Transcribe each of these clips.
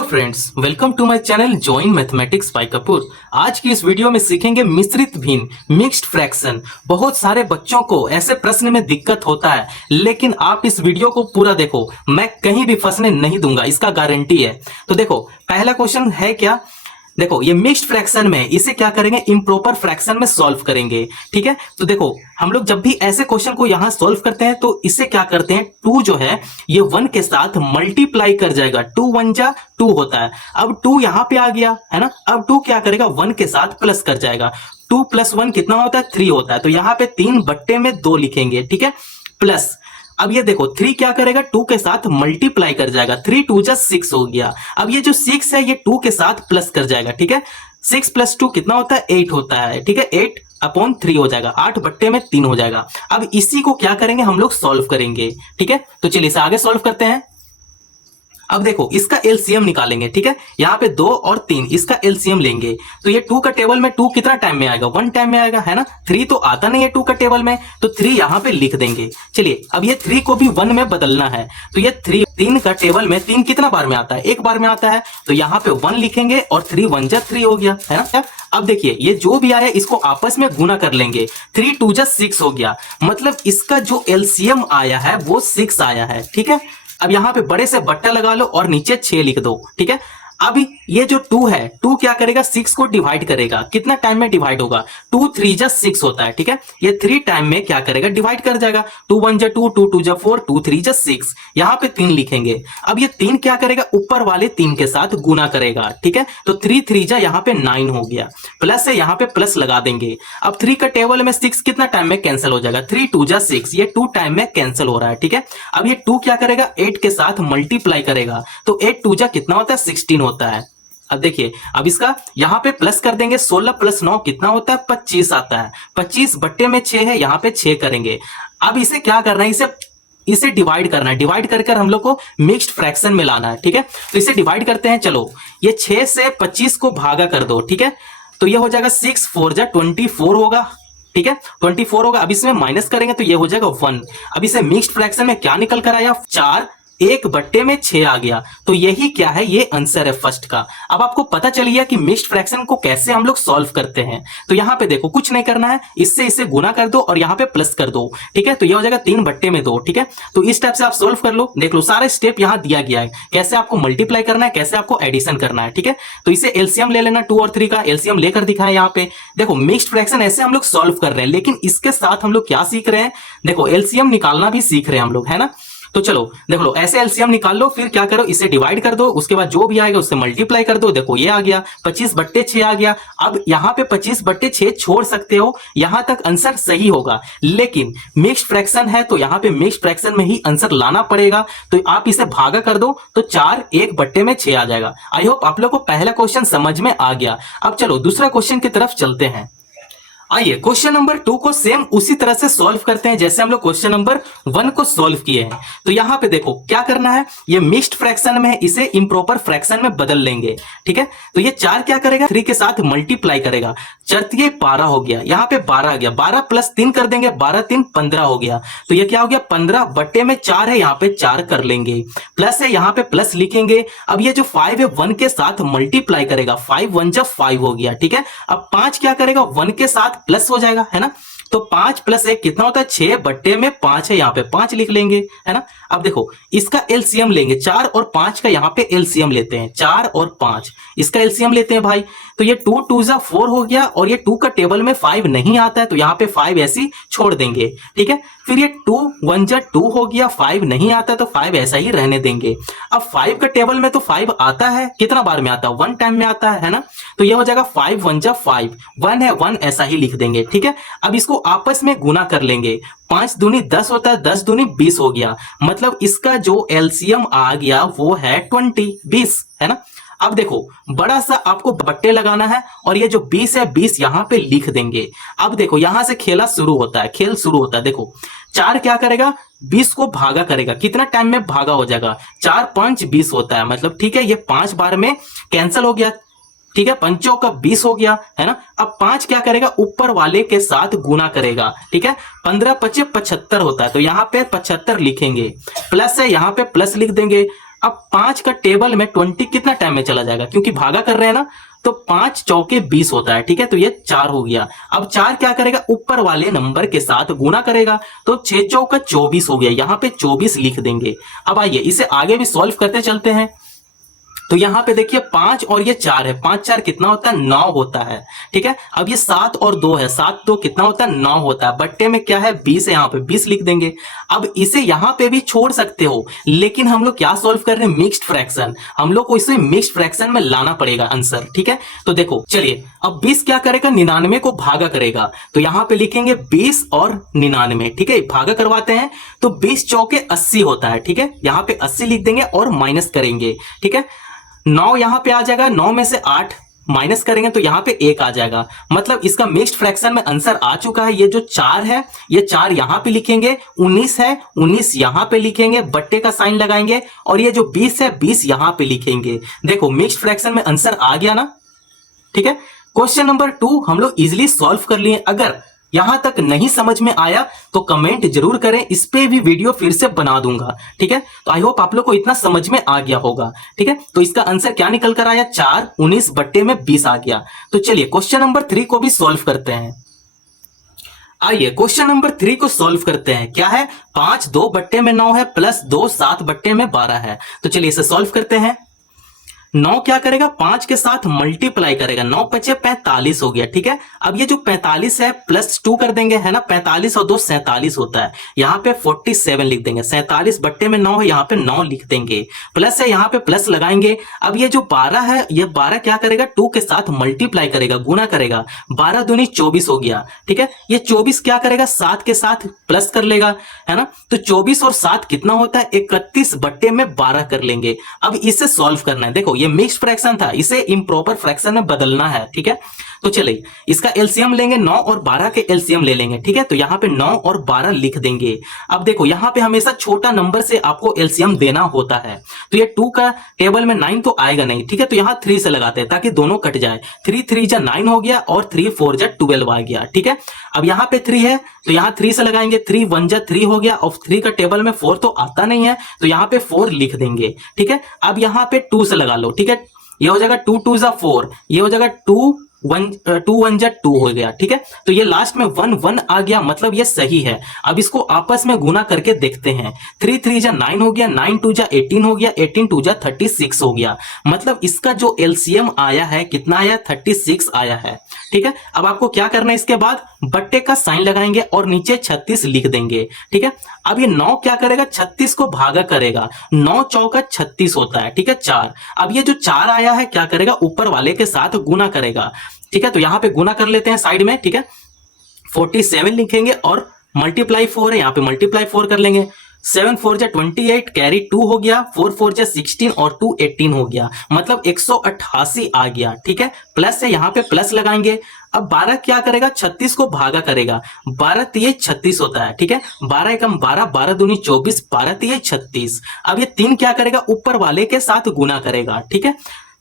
Hello friends, welcome to my channel join mathematics by Kapoor. आज की इस वीडियो में सीखेंगे मिश्रित भिन्न मिक्स्ड फ्रैक्शन। बहुत सारे बच्चों को ऐसे प्रश्न में दिक्कत होता है, लेकिन आप इस वीडियो को पूरा देखो, मैं कहीं भी फंसने नहीं दूंगा, इसका गारंटी है। तो देखो, पहला क्वेश्चन है क्या। देखो, ये मिक्स्ड फ्रैक्शन में इसे क्या करेंगे, इम्प्रॉपर फ्रैक्शन में सॉल्व करेंगे। ठीक है, तो देखो हम लोग जब भी ऐसे क्वेश्चन को यहां सॉल्व करते हैं तो इसे क्या करते हैं, 2 जो है ये 1 के साथ मल्टीप्लाई कर जाएगा। 2 1 जा 2 होता है। अब 2 यहां पे आ गया है ना, अब 2 क्या करेगा, 1 के साथ प्लस कर जाएगा। 2 + 1 कितना होता है, 3 होता है। तो यहां पे 3/2 लिखेंगे। ठीक है, प्लस अब ये देखो 3 क्या करेगा, 2 के साथ मल्टीप्लाई कर जाएगा। 3 2 जा 6 हो गया। अब ये जो 6 है ये 2 के साथ प्लस कर जाएगा। ठीक है, 6 + 2 कितना होता है, 8 होता है। ठीक है, 8/3 हो जाएगा, 8/3 हो जाएगा। अब इसी को क्या करेंगे, हम लोग सॉल्व करेंगे। ठीक है, तो चलिए इसे आगे सॉल्व करते हैं। अब देखो इसका एलसीएम निकालेंगे। ठीक है, यहाँ पे 2 और 3 इसका एलसीएम लेंगे। तो ये 2 का टेबल में 2 कितना टाइम में आएगा, 1 टाइम में आएगा, है ना। 3 तो आता नहीं है 2 का टेबल में, तो 3 यहाँ पे लिख देंगे। चलिए अब ये 3 को भी 1 में बदलना है। तो ये 3 का टेबल में 3 कितना बार में आता है, एक बार में आता है। तो यहाँ पे 1 लिखेंगे और 3 1 जा 3 हो गया, है ना। अब देखिए ये जो भी आया इसको आपस में गुना कर लेंगे। 3 2 जा 6 हो गया, मतलब इसका जो एलसीएम आया है वो 6 आया है। ठीक है, अब यहां पे बड़े से बट्टा लगा लो और नीचे 6 लिख दो। ठीक है, अब ये जो 2 है, 2 क्या करेगा, 6 को डिवाइड करेगा। कितना टाइम में डिवाइड होगा, 2 3 जा 6 होता है। ठीक है, ये 3 टाइम में क्या करेगा, डिवाइड कर जाएगा। 2 1 जा 2, 2 2 जा 4, 2 3 जा 6। यहां पे 3 लिखेंगे। अब ये 3 क्या करेगा, ऊपर वाले 3 के साथ गुना करेगा। ठीक है, तो 3 3 जा यहाँ पे 9 हो गया, प्लस है यहाँ पे प्लस लगा देंगे। अब 3 का टेबल में 6 कितना टाइम में कैंसिल हो जाएगा, 3 2 जा 6, ये 2 टाइम में कैंसिल हो रहा है। ठीक है, अब ये 2 क्या करेगा, 8 के साथ मल्टीप्लाई करेगा। तो 8 2 जा कितना होता है, 16 होता है। अब देखिए, अब इसका यहां पे प्लस कर देंगे। 16 + 9 कितना होता है, 25 आता है। 25/6 है, यहां पे 6 करेंगे। अब इसे क्या करना है, इसे डिवाइड करना है। डिवाइड कर हम लोग को मिक्स्ड फ्रैक्शन में लाना है। ठीक है, तो इसे डिवाइड करते हैं। चलो ये 6 से 25 को भागा कर दो। ठीक है, तो ये हो जाएगा 6 4 जा 24 होगा। ठीक है, 24 होगा। अब इसमें माइनस करेंगे तो ये हो जाएगा 1। अब इसे मिक्स्ड फ्रैक्शन में क्या निकल कर आया, 4 1/6 आ गया। तो यही क्या है, ये आंसर है फर्स्ट का। अब आपको पता चल गया कि मिक्स्ड फ्रैक्शन को कैसे हम लोग सॉल्व करते हैं। तो यहां पे देखो कुछ नहीं करना है, इसे गुना कर दो और यहां पे प्लस कर दो। ठीक है, तो ये हो जाएगा 3/2। ठीक है, तो इस टाइप से आप सॉल्व कर लो। देख लो सारे स्टेप यहां दिया गया है, कैसे आपको मल्टीप्लाई करना है, कैसे आपको एडिशन करना है। ठीक है, तो इसे एलसीएम ले लेना, 2 और 3 का एलसीएम लेकर दिखाएं। यहाँ पे देखो मिक्स्ड फ्रैक्शन ऐसे हम लोग सॉल्व कर रहे हैं, लेकिन इसके साथ हम लोग क्या सीख रहे हैं, देखो एलसीएम निकालना भी सीख रहे हैं हम लोग, है ना। तो चलो देख लो, ऐसे एलसीएम निकाल लो, फिर क्या करो, इसे डिवाइड कर दो, उसके बाद जो भी आएगा उससे मल्टीप्लाई कर दो। देखो ये आ गया 25/6 आ गया। अब यहाँ पे 25/6 छोड़ सकते हो, यहां तक आंसर सही होगा। लेकिन मिक्स्ड फ्रैक्शन है तो यहाँ पे मिक्स्ड फ्रैक्शन में ही आंसर लाना पड़ेगा। तो आप इसे भागा कर दो तो 4 1/6 आ जाएगा। आई होप आप लोग को पहला क्वेश्चन समझ में आ गया। अब चलो दूसरा क्वेश्चन की तरफ चलते हैं। आइए क्वेश्चन नंबर 2 को सेम उसी तरह से सॉल्व करते हैं जैसे हम लोग क्वेश्चन नंबर 1 को सॉल्व किए हैं। तो यहां पे देखो क्या करना है, ये मिक्स्ड फ्रैक्शन में है, इसे इम्प्रॉपर फ्रैक्शन में बदल लेंगे। ठीक है, तो ये 4 क्या करेगा, 3 के साथ मल्टीप्लाई करेगा। 4 12 हो गया, यहां पे 12 आ गया। 12 + 3 कर देंगे, 12 3 15 हो गया। तो ये क्या हो गया, 15/4 है, यहाँ पे 4 कर लेंगे। प्लस है, यहाँ पे प्लस लिखेंगे। अब ये जो 5 है 1 के साथ मल्टीप्लाई करेगा, 5 1 जा 5 हो गया। ठीक है, अब 5 क्या करेगा, 1 के साथ प्लस हो जाएगा, है ना। तो 5 + 1 कितना होता है, 6/5 है, यहाँ पे 5 लिख लेंगे, है ना। अब देखो इसका एलसीएम लेंगे, 4 और 5 का यहाँ पे एलसीएम लेते हैं। 4 और 5 इसका एलसीएम लेते हैं भाई। तो ये 2 2 जा 4 हो गया, और ये 2 का टेबल में 5 नहीं आता है, तो यहाँ पे 5 ऐसी छोड़ देंगे। ठीक है, फिर ये 2 1 जा 2 हो गया, 5 नहीं आता तो 5 ऐसा ही रहने देंगे। अब 5 का टेबल में तो 5 आता है, कितना बार में आता है, 1 टाइम में आता है ना। तो ये हो जाएगा 5 1 जा 5, 1 है 1 ऐसा ही लिख देंगे। ठीक है, अब इसको आपस में गुना कर लेंगे। 5 दूनी 10 होता है, 10 दूनी 20 हो गया। मतलब इसका जो एलसीएम आ गया वो है 20 है ना। अब देखो बड़ा सा आपको बट्टे लगाना है, और ये जो 20 है 20 यहां पे लिख देंगे। अब देखो यहां से खेल शुरू होता है। देखो 4 क्या करेगा, 20 को भागा करेगा, कितना टाइम में भागा हो जाएगा, 4 5 20 होता है। मतलब ठीक है, ये 5 बार में कैंसिल हो गया। ठीक है, 5 का 20 हो गया, है ना। अब 5 क्या करेगा, ऊपर वाले के साथ गुना करेगा। ठीक है, 15 × 5 = 75 होता है, तो यहाँ पे 75 लिखेंगे। प्लस है, यहाँ पे प्लस लिख देंगे। अब 5 का टेबल में 20 कितना टाइम में चला जाएगा, क्योंकि भागा कर रहे हैं ना, तो 5 चौके 20 होता है, ठीक है। तो ये 4 हो गया। अब 4 क्या करेगा, ऊपर वाले नंबर के साथ गुना करेगा, तो 6 चौका 24 हो गया। यहां पे 24 लिख देंगे। अब आइए इसे आगे भी सॉल्व करते चलते हैं। तो यहां पे देखिए 5 और ये 4 है, 5 4 कितना होता है, 9 होता है, ठीक है। अब ये 7 और 2 है, 7 2 कितना होता है, 9 होता है। बट्टे में क्या है, 20 है, यहां पे 20 लिख देंगे। अब इसे यहां पे भी छोड़ सकते हो, लेकिन हम लोग क्या सॉल्व कर रहे हैं, मिक्स्ड फ्रैक्शन। हम लोग को इसे मिक्स्ड फ्रैक्शन में लाना पड़ेगा आंसर, ठीक है। तो देखो चलिए, अब 20 क्या करेगा, 99 को भागा करेगा। तो यहां पे लिखेंगे 20 और 99, ठीक है, भागा करवाते हैं। तो 20 चौके 80 होता है, ठीक है। यहां पे 80 लिख देंगे और माइनस करेंगे, ठीक है। 9 यहां पे आ जाएगा, 9 में से 8 माइनस करेंगे तो यहां पे 1 आ जाएगा। मतलब इसका मिक्स्ड फ्रैक्शन में आंसर आ चुका है। ये जो 4 है, ये 4 यहां पे लिखेंगे, 19 है, 19 यहां पे लिखेंगे, बट्टे का साइन लगाएंगे, और ये जो 20 है, 20 यहां पे लिखेंगे। देखो मिक्स्ड फ्रैक्शन में आंसर आ गया ना, ठीक है। क्वेश्चन नंबर 2 हम लोग इजिली सॉल्व कर लिए। अगर यहां तक नहीं समझ में आया तो कमेंट जरूर करें, इस पे भी वीडियो फिर से बना दूंगा, ठीक है। तो आई होप आप लोग को इतना समझ में आ गया होगा, ठीक है। तो इसका आंसर क्या निकल कर आया, 4 19 बट्टे में 20 आ गया। तो चलिए क्वेश्चन नंबर 3 को भी सॉल्व करते हैं। आइए क्वेश्चन नंबर 3 को सॉल्व करते हैं। क्या है, 5 2 बट्टे में 9 है, प्लस 2 7 बट्टे में 12 है। तो चलिए इसे सॉल्व करते हैं। 9 क्या करेगा, 5 के साथ मल्टीप्लाई करेगा, 9 पचे 45 हो गया, ठीक है। अब ये जो 45 है प्लस 2 कर देंगे, है ना, 45 और 2 47 होता है। यहां पे 47 लिख देंगे। 47 बट्टे में 9 है, यहां पे 9 लिख देंगे। प्लस है, यहां पे प्लस लगाएंगे। अब ये जो 12 है, ये 12 क्या करेगा, 2 के साथ मल्टीप्लाई करेगा, गुना करेगा, 12 दूनी 24 हो गया, ठीक है। ये 24 क्या करेगा, 7 के साथ प्लस कर लेगा, है ना। तो 24 और 7 कितना होता है, 31 बट्टे में 12 कर लेंगे। अब इसे सॉल्व करना है। देखो ये मिक्स्ड फ्रैक्शन था, इसे इम्प्रॉपर फ्रैक्शन में बदलना है, ठीक है। तो चलिए इसका एलसीएम लेंगे, 9 और 12 के एलसीएम ले लेंगे, ठीक है। तो यहां पे 9 और 12 लिख देंगे। अब देखो यहां पे हमेशा छोटा नंबर से आपको एलसीएम देना होता है। तो ये 2 का टेबल में 9 तो आएगा नहीं, ठीक है। तो यहां 3 से लगाते हैं ताकि दोनों कट जाए। 3 3 जा 9 हो गया और 3 4 जा 12 आ गया, ठीक है। अब यहां पे 3 है तो यहां 3 से लगाएंगे, 3 1 जा 3 हो गया, और 3 का टेबल में 4 तो आता नहीं है, तो यहां पे 4 लिख देंगे, ठीक है। अब यहां पे 2 से लगा लो, ठीक है। ये हो जाएगा 2 2 जा 4, ये हो जाएगा 2 1 जा 2 हो गया, ठीक है। तो ये लास्ट में 1 1 आ गया, मतलब ये सही है। अब इसको आपस में गुना करके देखते हैं। 3 3 जा 9 हो गया, 9 2 जा 18 हो गया, 18 2 जा 36 हो गया। मतलब इसका जो एलसीएम आया है कितना आया, 36 आया है, ठीक है। अब आपको क्या करना है, इसके बाद बट्टे का साइन लगाएंगे और नीचे 36 लिख देंगे, ठीक है। अब ये 9 क्या करेगा, 36 को भागा करेगा, 9 चौका 36 होता है, ठीक है, 4। अब ये जो 4 आया है क्या करेगा, ऊपर वाले के साथ गुना करेगा, ठीक है। तो यहां पे गुना कर लेते हैं साइड में, ठीक है। 47 लिखेंगे और मल्टीप्लाई 4 है, यहां पे मल्टीप्लाई 4 कर लेंगे। 7 4 जा 28, कैरी 2 हो गया, 4 4 जा 16 और 2 18 हो गया, मतलब 188 आ गया, ठीक है। प्लस है, यहां पे प्लस लगाएंगे। अब 12 क्या करेगा, 36 को भागा करेगा, 12 तिये 36 होता है, ठीक है। 12 एकम 12, 12 दूनी 24, 12 तिये 36। अब ये 3 क्या करेगा, ऊपर वाले के साथ गुना करेगा, ठीक है।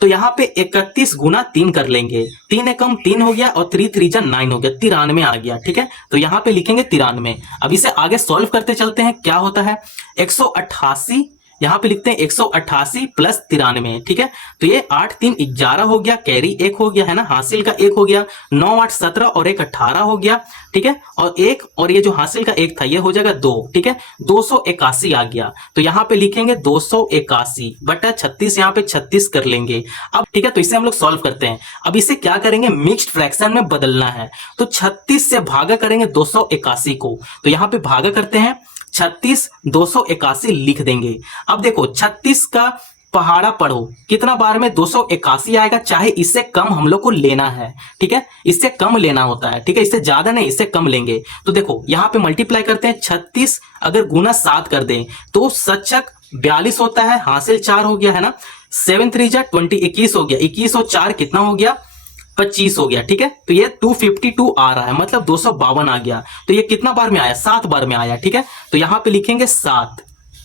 तो यहां पे 31 गुना 3 कर लेंगे, 3 एकम 3 हो गया और 3 3 जा 9 हो गया, 93 आ गया, ठीक है। तो यहां पे लिखेंगे 93। अब इसे आगे सॉल्व करते चलते हैं, क्या होता है, 188, यहां पे लिखते हैं 188 प्लस 93, ठीक है। तो ये 8 3 11 हो गया, कैरी 1 हो गया, है ना, हासिल का 1 हो गया, 9 8 17 और 1 18 हो गया, ठीक है। और 1 और ये जो हासिल का 1 था ये हो जाएगा 2, ठीक है। 281 आ गया। तो यहां पे लिखेंगे 281 बटा 36, यहां पे 36 कर लेंगे। अब ठीक है, तो इसे हम लोग सॉल्व करते हैं। अब इसे क्या करेंगे, मिक्स्ड फ्रैक्शन में बदलना है। तो 36 से भागा करेंगे 281 को, तो यहां पे भागा करते हैं, 36 281 लिख देंगे। अब देखो 36 का पहाड़ा पढ़ो, कितना बार में 281 आएगा, चाहे इससे कम हम लोग को लेना है, ठीक है। इससे कम लेना होता है, ठीक है, इससे ज्यादा नहीं, इससे कम लेंगे। तो देखो यहां पे मल्टीप्लाई करते हैं, 36 अगर गुना 7 कर दें तो सचक 42 होता है, हासिल 4 हो गया, है ना। 7 3 जा 20, 21 हो गया, 21 और 4 कितना हो गया, 25 हो गया, ठीक है। तो ये 252 आ रहा है, मतलब 252 आ गया। तो ये कितना बार में आया, 7 बार में आया, ठीक है। तो यहां पे लिखेंगे 7,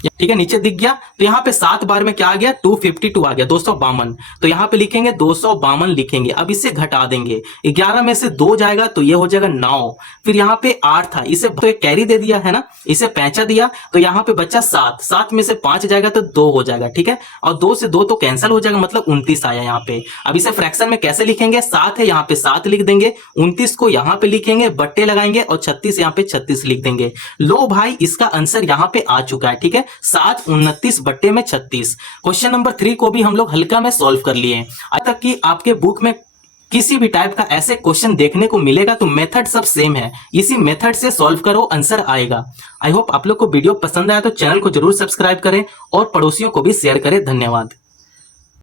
ठीक है, नीचे दिख गया। तो यहाँ पे 7 बार में क्या आ गया, 252 आ गया, 252। तो यहाँ पे लिखेंगे 252 लिखेंगे। अब इसे घटा देंगे, 11 में से 2 जाएगा तो ये हो जाएगा 9। फिर यहाँ पे 8 था, इसे तो एक कैरी दे दिया है ना, इसे पैंचा दिया, तो यहाँ पे बच्चा 7, 7 में से 5 जाएगा तो 2 हो जाएगा। ठीक है, और 2 से 2 तो कैंसिल हो जाएगा, मतलब 29 आया यहाँ पे। अब इसे फ्रैक्शन में कैसे लिखेंगे, 7 है यहाँ पे 7 लिख देंगे, 29 को यहाँ पे लिखेंगे, बट्टे लगाएंगे और 36 यहाँ पे 36 लिख देंगे। लो भाई, इसका आंसर यहाँ पे आ चुका है। ठीक है, 7 29 बट्टे में 36। क्वेश्चन नंबर 3 को भी हम लोग हल्का में सॉल्व कर लिए। आज तक कि आपके बुक में किसी भी टाइप का ऐसे क्वेश्चन देखने को मिलेगा तो मेथड सब सेम है, इसी मेथड से सॉल्व करो, आंसर आएगा। आई होप आप लोग को वीडियो पसंद आया तो चैनल को जरूर सब्सक्राइब करें और पड़ोसियों को भी शेयर करें। धन्यवाद।